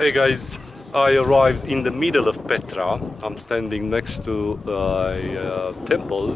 Hey guys, I arrived in the middle of Petra. I'm standing next to a temple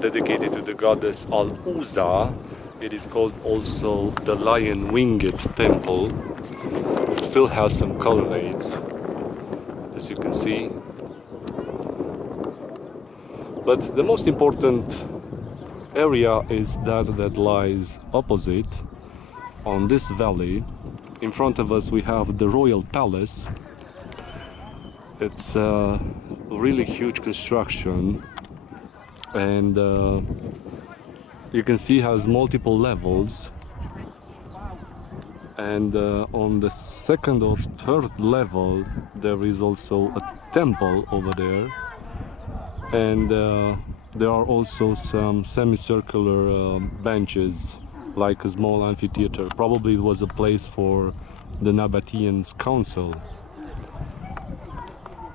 dedicated to the goddess al-Uzza. It is called also the Lion-Winged Temple. It still has some colonnades, as you can see. But the most important area is that lies opposite on this valley. In front of us we have the royal palace. It's a really huge construction, and you can see it has multiple levels, and on the second or third level there is also a temple over there, and there are also some semicircular benches, like a small amphitheater. Probably it was a place for the Nabatean council.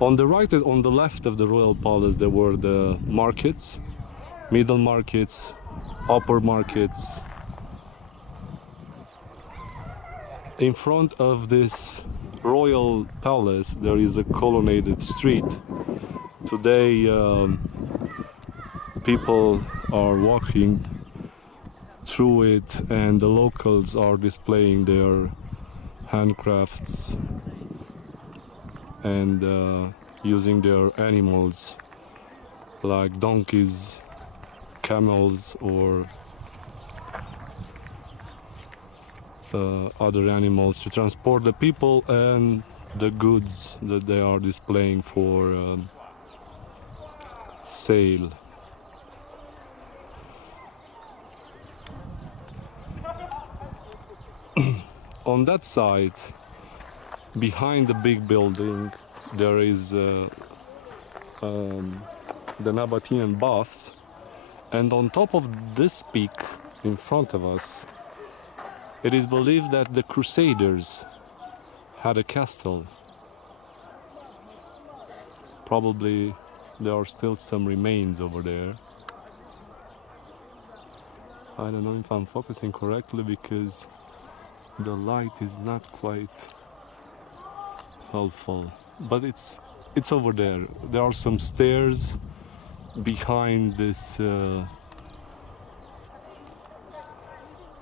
On the right and on the left of the royal palace there were the markets, middle markets, upper markets. In front of this royal palace there is a colonnaded street. Today people are walking through it, and the locals are displaying their handcrafts and using their animals like donkeys, camels, or other animals to transport the people and the goods that they are displaying for sale. On that side, behind the big building, there is the Nabatean baths, and on top of this peak in front of us, it is believed that the Crusaders had a castle. Probably there are still some remains over there. I don't know if I'm focusing correctly because the light is not quite helpful, but it's over there. There are some stairs behind this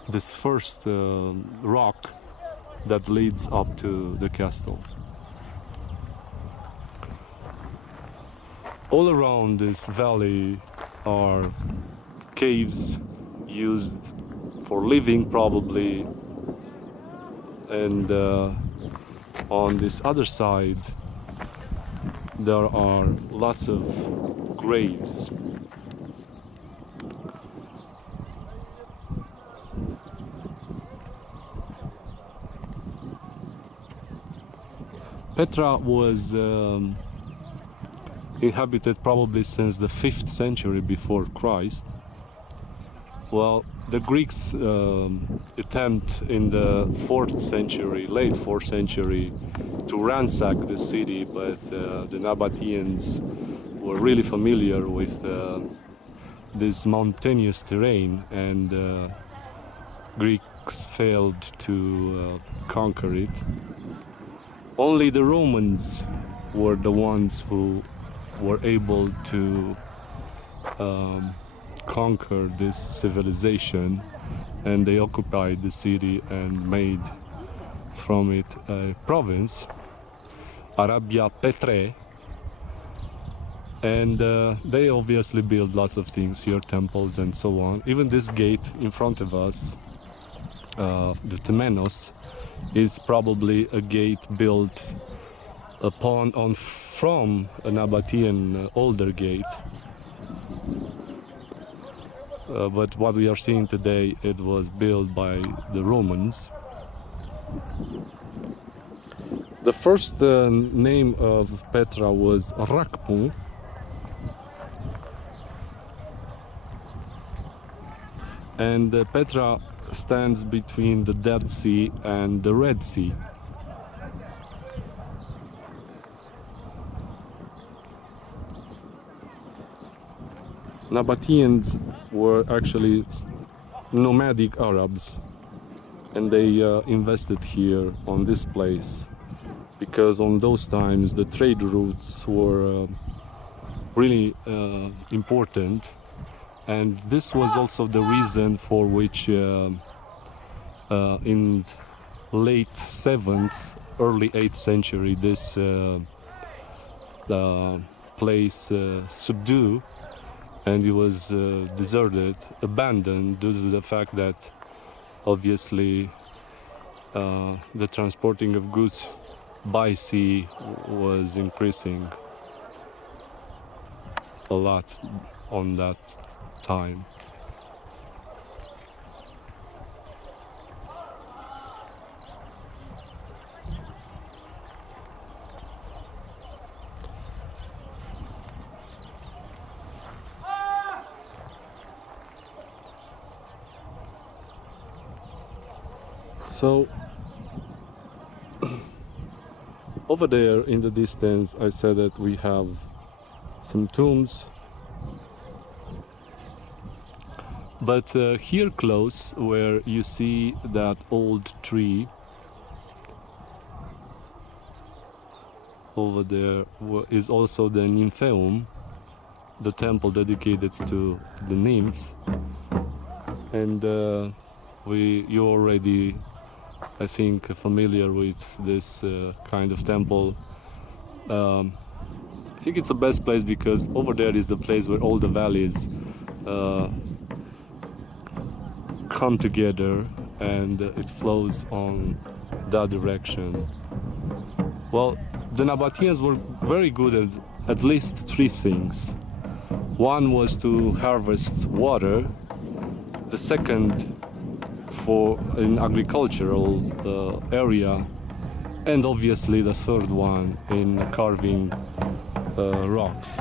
this first rock that leads up to the castle. All around this valley are caves used for living, probably, and on this other side there are lots of graves. Petra was inhabited probably since the 5th century before Christ. Well, the Greeks attempt in the 4th century, late 4th century, to ransack the city, but the Nabateans were really familiar with this mountainous terrain, and Greeks failed to conquer it. Only the Romans were the ones who were able to conquer this civilization, and they occupied the city and made from it a province, Arabia Petrae, and they obviously built lots of things here, temples and so on. Even this gate in front of us, the Temenos, is probably a gate built from a Nabatean older gate. But what we are seeing today, it was built by the Romans. The first name of Petra was Rakpu, and Petra stands between the Dead Sea and the Red Sea. Nabateans were actually nomadic Arabs, and they invested here on this place because on those times the trade routes were really important, and this was also the reason for which in late 7th, early 8th century this place subdued, and it was deserted, abandoned, due to the fact that obviously the transporting of goods by sea was increasing a lot on that time. So over there in the distance I said that we have some tombs, but here close where you see that old tree over there is also the Nymphaeum, the temple dedicated to the nymphs, and you're already, I think, familiar with this kind of temple. I think it's the best place because over there is the place where all the valleys come together and it flows on that direction. Well, the Nabateans were very good at least three things. One was to harvest water, the second for an agricultural area, and obviously the third one in carving rocks.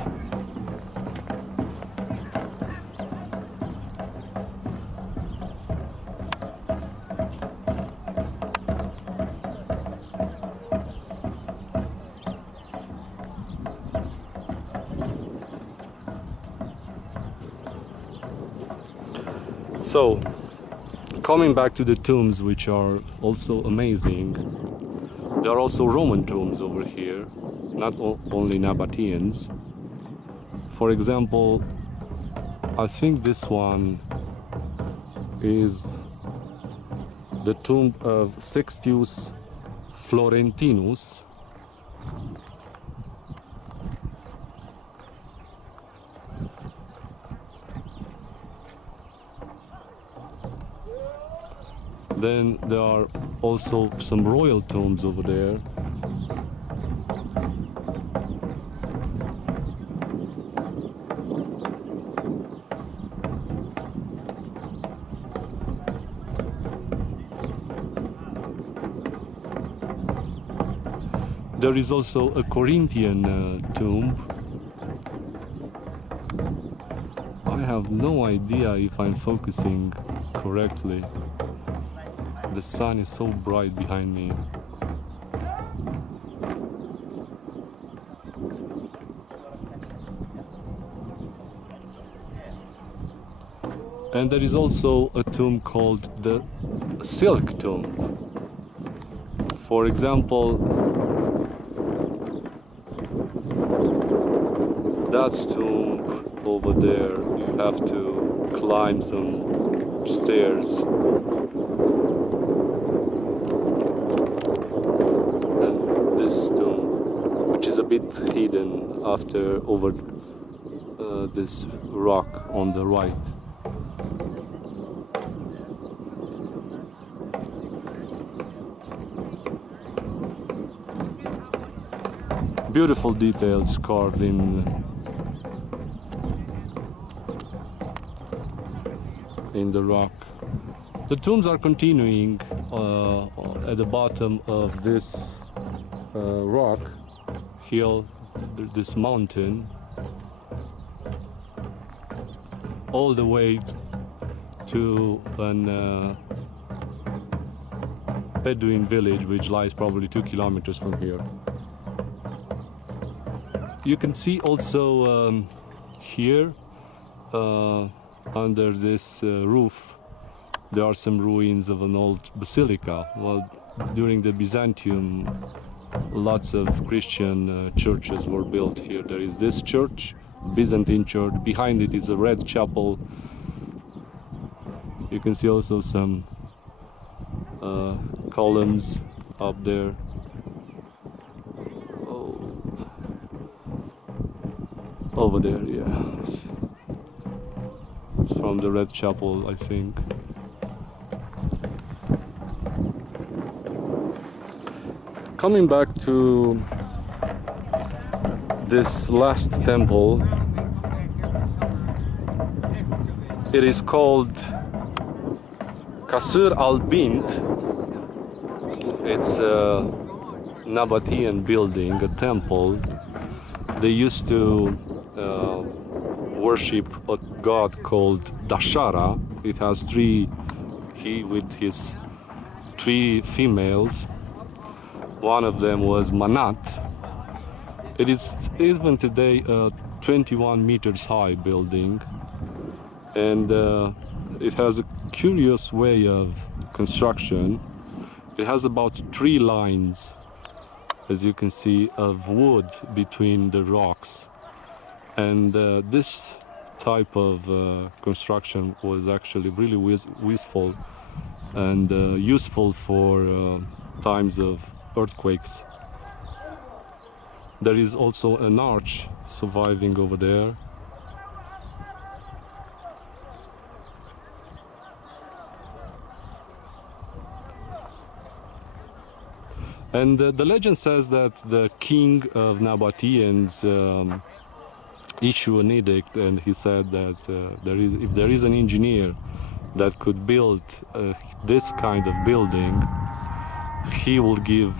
So, coming back to the tombs, which are also amazing, there are also Roman tombs over here, not only Nabateans. For example, I think this one is the tomb of Sextius Florentinus. Then there are also some royal tombs over there. There is also a Corinthian tomb. I have no idea if I'm focusing correctly. The sun is so bright behind me. And there is also a tomb called the Silk Tomb. For example, that tomb over there, you have to climb some stairs. A bit hidden over this rock on the right. Beautiful details carved in the rock. The tombs are continuing at the bottom of this rock hill, this mountain, all the way to an Bedouin village which lies probably 2 kilometers from here. You can see also here under this roof there are some ruins of an old basilica. Well, during the Byzantium lots of Christian churches were built here. There is this church, Byzantine church. Behind it is a red chapel. You can see also some columns up there. Oh. Over there, yeah. It's from the red chapel, I think. Coming back to this last temple, it is called Qasr al-Bint. It's a Nabatean building, a temple. They used to worship a god called Dushara. It has he with his 3 females. One of them was Manat. It is even today a 21 meters high building, and it has a curious way of construction. It has about 3 lines, as you can see, of wood between the rocks, and this type of construction was actually really useful and useful for times of earthquakes. There is also an arch surviving over there. And the legend says that the king of Nabateans issued an edict, and he said that if there is an engineer that could build this kind of building, he will give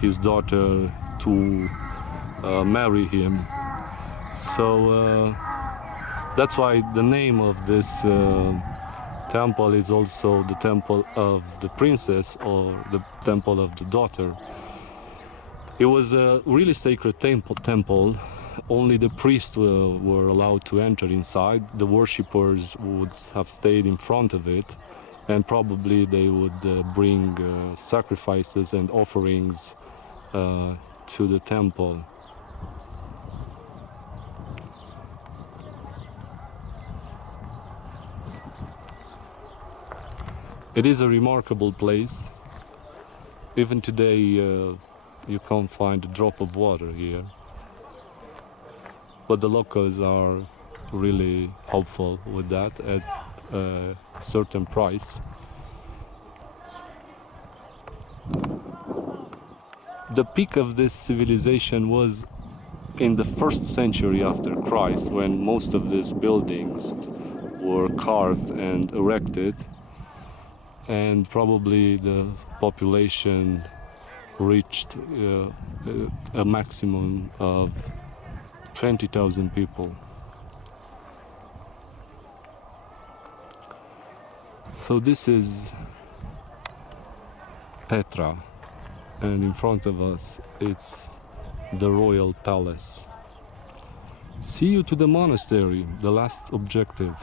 his daughter to marry him. So that's why the name of this temple is also the temple of the princess, or the temple of the daughter. It was a really sacred temple. Only the priests were allowed to enter inside. The worshippers would have stayed in front of it, and probably they would bring sacrifices and offerings to the temple. It is a remarkable place. Even today you can't find a drop of water here, but the locals are really helpful with that at a certain price. The peak of this civilization was in the 1st century after Christ, when most of these buildings were carved and erected, and probably the population reached a maximum of 20,000 people. So this is Petra, and in front of us it's the royal palace. See you to the monastery, the last objective.